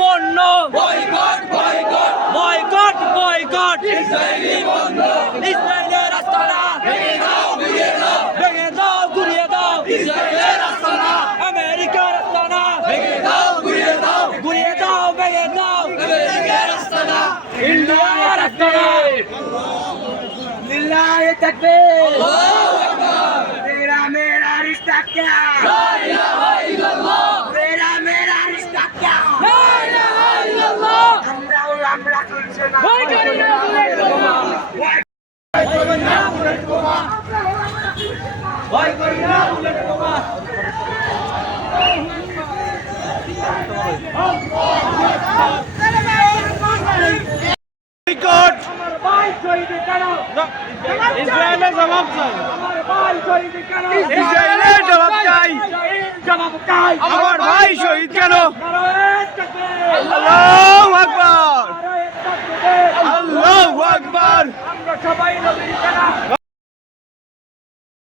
পণ্য। Boycott boycott. Boycott boycott. Israeli পণ্য ইসরায়েলের আস্তানা ভেঙে দাও গুড়িয়ে দাও। ভেঙে দাও গুড়িয়ে দাও। ইসরায়েলের আস্তানা আমেরিকার আস্তানা ভেঙে দাও গুড়িয়ে দাও। গুড়িয়ে দাও ভেঙে দাও। আমেরিকার আস্তানা ইন্ডিয়ার আস্তানা লিল্লাহি তাকবীর আল্লাহু আকবার। তেরা মেরা রিশতা কা লা ইলাহা ইল্লাল্লাহ। ইসরায়েলের জবাব চাই ইসরায়েলের জবাব চাই জবাব চাই আমার ভাই শহীদ কেন নারায়ে তাকবীর আল্লাহু আকবার নারায়ে তাকবীর আল্লাহু আকবার আমরা সবাই নবীর